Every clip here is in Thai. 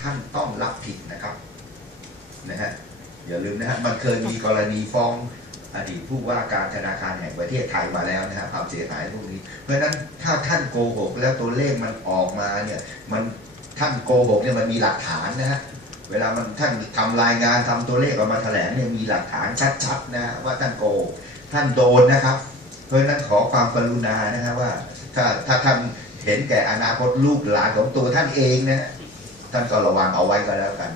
ท่านต้องรับผิดนะครับนะฮะอย่าลืมนะฮะมันเคยมีกรณีฟ้องอดีตผู้ว่าการธนาคารแห่งประเทศไทยมาแล้วนะฮะความเสียหายพวกนี้ เพราะฉะนั้นถ้าท่านโกหกแล้วตัวเลขมันออกมาเนี่ยมันท่านโกหกเนี่ยมันมีหลักฐานนะฮะเวลามันท่านทำรายงานทำตัวเลขออกมาแถลงเนี่ยมีหลักฐานชัดๆนะฮะว่าท่านโกหกท่านโดนนะครับ เพราะฉะนั้นขอความกรุณานะฮะว่าถ้าถ้าท่านเห็นแก่อนาคตลูกหลานของตัวท่านเองนะ ท่านก็ระวังเอาไว้ก็แล้วกัน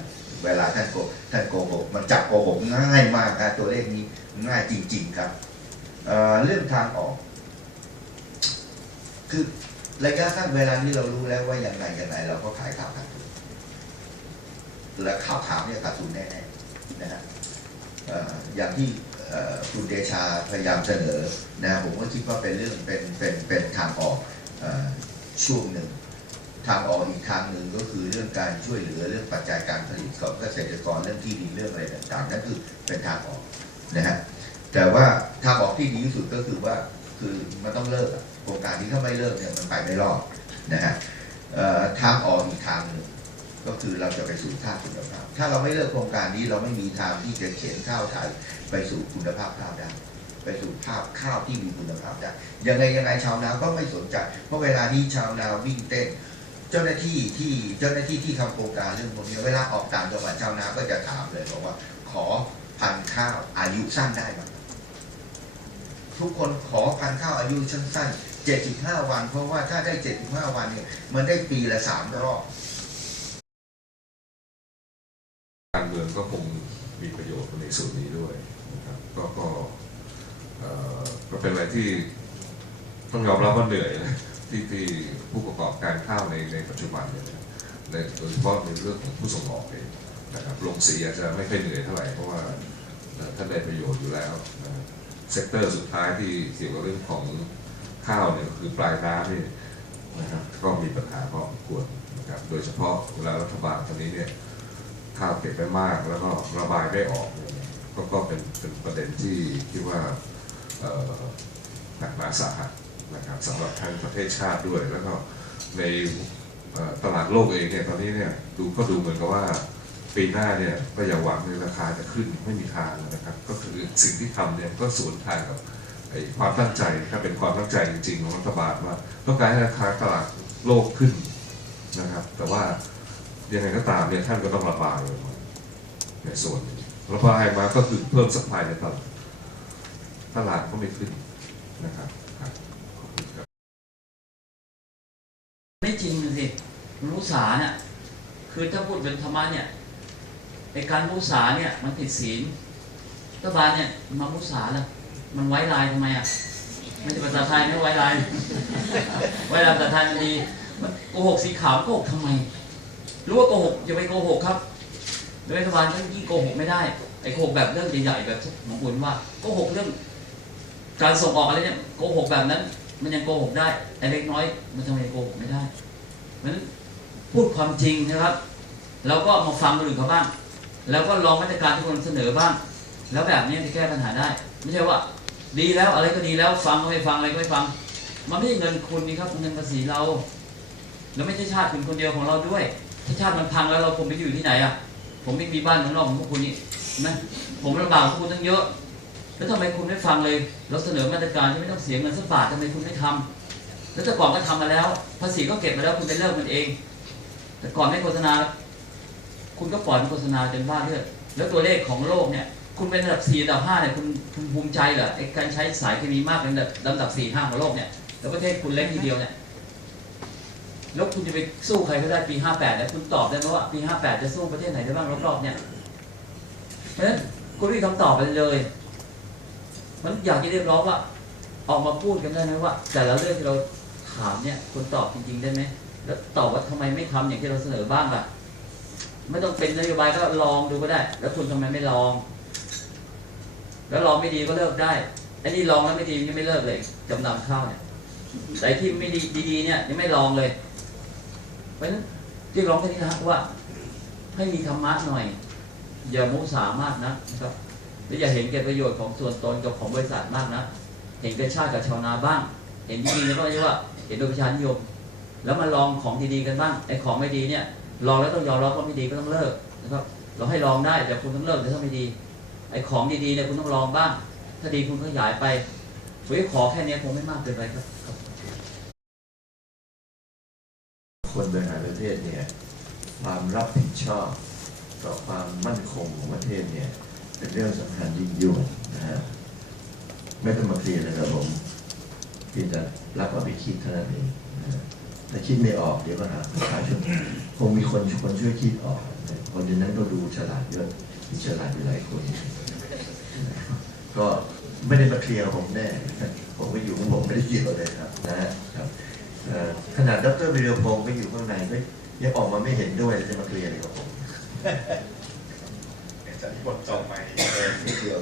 เวลาท่านโกท่านโกหกมันจับโกหกง่ายมากนะตัวเลขนี้ง่ายจริง ๆครับเเรื่องทางออก คือระยะสั้นเวลานี้เรารู้แล้วว่ายังไงยังไงเราก็ขายข่าวขาดทุนและข่าวขาวเนี่ยขาดทุนแน่ๆนะฮะออย่างที่คุณเดชาพยายามเสนอนะผมก็คิดว่าเป็นเรื่องเป็นเป็นเป็นทางออกอช่วงหนึ่ง ทางออกอีกทางหนึ่งก็คือเรื่องการช่วยเหลือเรื่องปัจจัยการผลิตของเกษตรกรเรื่องที่ดินเรื่องอะไรต่างๆนั่นคือเป็นทางออกนะฮะแต่ว่าทางออกที่ดีที่สุดก็คือว่าคือมันต้องเลิกโครงการนี้ถ้าไม่เลิกเนี่ยมันไปไม่รอดนะฮะทางออกอีกทางหนึ่งก็คือเราจะไปสู่ข้าวคุณภาพ ถ้าเราไม่เลิกโครงการนี้เราไม่มีทางที่จะเข็นข้าวไทยไปสู่คุณภาพข้าวได้ไปสู่ภาพข้าวที่มีคุณภาพได้ยังไงยังไงชาวนาก็ไม่สนใจเพราะเวลานี้ชาวนาวิ่งเต้น จ้าหน้าที่ที่เจ้าหน้าที่ที่ทำโครงการเรื่องพวกนี้เวลาออกต่างจังหวัดชาวนาก็จะถามเลยบอกว่า ขอพันข้าวอายุสั้นได้ไหมทุกคนขอพันข้าวอายุสั้นๆ75 วัน เพราะว่าถ้าได้ 75 วันเนี่ยมันได้ปีละสามรอบการเมืองก็คงมีประโยชน์ในส่วนนี้ด้วยนะครับก็ก็เอ่อก็เป็นอะไรที่ต้องยอมรับว่าเหนื่อยนะที่ที่ ผู้ประกอบการข้าวในในปัจจุบันเนี่ยในโดยเฉพาะในเรื่องของผู้ส่งออกเองนะครับโรงสีอาจจะไม่ค่อยเหนื่อยเท่าไหร่เพราะว่าท่านได้ประโยชน์อยู่แล้วเซกเตอร์สุดท้ายที่เกี่ยวกับเรื่องของข้าวเนี่ยคือปลายน้ำนี่นะครับก็มีปัญหาพอสมควรนะครับโดยเฉพาะเวลารัฐบาลตอนนี้เนี่ยข้าวเก็บไปมากแล้วก็ระบายไม่ออกเนี่ยก็ก็เป็นเป็นประเด็นที่คิดว่าหนักหนาสาหัส นะครับสำหรับทั้งประเทศชาติด้วย แล้วก็ในตลาดโลกเองเนี่ยตอนนี้เนี่ยดูก็ดูเหมือนกับว่าปีหน้าเนี่ยก็อย่าหวังในราคาจะขึ้นไม่มีทางนะครับ ก็คือสิ่งที่ทำเนี่ยก็สวนทางกับความตั้งใจถ้าเป็นความตั้งใจจริง ๆ ของรัฐบาลว่าต้องการให้ราคาตลาดโลกขึ้นนะครับ แต่ว่ายังไงก็ตามเนี่ยท่านก็ต้องระบายในส่วนระบายมาก็คือเพิ่มสัพพลายในตลาดตลาดก็ไม่ขึ้นนะครับ จริงเลยสิมุสาเนี่ยคือถ้าพูดเป็นธรรมะเนี่ยในการมุสาเนี่ยมันผิดศีลรัฐบาลเนี่ยมามุสาล่ะมันไว้ลายทำไมอะไม่ใช่ภาษาไทยไม่ไว้ลายไว้ลายภาษาไทยมันดีมันโกหกสีขาวโกหกทำไมรู้ว่าโกหกอย่าไปโกหกครับโดยรัฐบาลก็ยิ่งโกหกไม่ได้ไอ้โกหกแบบเรื่องใหญ่ๆแบบหมอบุญว่าโกหกเรื่อง การส่งออกอะไรเนี่ยโกหกแบบนั้น มันยังโกหกได้ไอ้เล็กน้อย มันทำไมโกหกไม่ได้ นั้นพูดความจริงนะครับแล้วก็มาฟังคนอื่นเขาบ้าง แล้วก็ลองมาตรการที่คนเสนอบ้าง แล้วแบบนี้จะแก้ปัญหาได้ ไม่ใช่ว่า ดีแล้วอะไรก็ดีแล้วฟังก็ไม่ฟังอะไรก็ไม่ฟัง มันไม่ใช่เงินคุณนี่ครับเงินภาษีเรา แล้วไม่ใช่ชาติคุณคนเดียวของเราด้วย ถ้าชาติมันพังแล้วเราผมไปอยู่ที่ไหนอะ ผมไม่มีบ้านเมืองนอกของพวกคุณนี่นะผมลำบากพวกคุณตั้งเยอะ แล้วทำไมคุณไม่ฟังเลย เราเสนอมาตรการที่ไม่ต้องเสียเงินสักบาททำไมคุณไม่ทำ แล้วแต่ก่อนก็ทำมาแล้ว ภาษีก็เก็บมาแล้วคุณไปเลิกมันเอง แต่ก่อนไม่โฆษณา คุณก็ปล่อยมันโฆษณาจนบ้าเลือดแล้วตัวเลขของโลกเนี่ย คุณเป็นระดับ4ระดับ5เนี่ยคุณคุณภูมิใจเหรอไอ้การใช้สายเคมีมากเป็นระดับลำดับ4 5ของโลกเนี่ยแล้วประเทศคุณเล็กทีเดียวเนี่ยแล้วคุณจะไปสู้ใครก็ได้ปี 58เนี่ยคุณตอบได้ไหมว่าปี 58 จะสู้ประเทศไหนได้บ้างรอบๆเนี่ยเพราะฉะนั้นคุณไม่มีคำตอบไปเลยมันอยากจะเรียกร้องว่าออกมาพูดกันได้ไหมว่า แต่ละเรื่องที่เรา ถามเนี่ยคุณตอบจริง ๆ ได้ไหมแล้วตอบว่าทำไมไม่ทำอย่างที่เราเสนอบ้างล่ะ ไม่ต้องเป็นนโยบายก็ลองดูก็ได้ แล้วคุณทำไมไม่ลอง แล้วลองไม่ดีก็เลิกได้ไอ้นี่ลองแล้วไม่ดียังไม่เลิกเลยจำนำข้าวเนี่ยแต่ที่ไม่ดีดีเนี่ยยังไม่ลองเลยเพราะฉะนั้นเรียกร้องแค่นี้นะว่า ให้มีธรรมะหน่อย อย่ามุสามากนะนะครับหรืออย่าเห็นแก่ประโยชน์ของส่วนตนกับของบริษัทมากนะเห็นแก่ชาติกับชาวนาบ้าง เห็นดีๆแล้วก็เรียกว่า เห็นโดยประชานิยม แล้วมาลองของดีๆกันบ้างไอ้ของไม่ดีเนี่ยลองแล้วต้องยอมรับว่าไม่ดีก็ต้องเลิกนะครับเราให้ลองได้แต่คุณต้องเลิกแต่ถ้าไม่ดีไอ้ของดีๆเนี่ยคุณต้องลองบ้าง ถ้าดีคุณขยายไปเฮ้ยขอแค่นี้คงไม่มากเกินไปครับ คนบริหารประเทศเนี่ยความรับผิดชอบต่อความมั่นคงของประเทศเนี่ยเป็นเรื่องสำคัญยิ่งยวดนะฮะไม่ต้องมาเคลียร์เลยครับผม พียงแต่รับเอาไปคิดเท่านั้นเองนะฮะถ้าคิดไม่ออกเดี๋ยวก็หาประชาชนคงมีคนคนช่วยคิดออกนะคนในนั้นก็ดูฉลาดเยอะมีฉลาดอยู่หลายคน ก็ไม่ได้มาเคลียร์ผมแน่ผมก็อยู่ของผมไม่ได้เกี่ยวเลยครับนะฮะครับเอ่อขนาดดรวิรพงศ์ก็อยู่ข้างในก็ยังออกมาไม่เห็นด้วยแล้วจะมาเคลียร์อะไรกับผมจะบทจบไหมนิดเดียว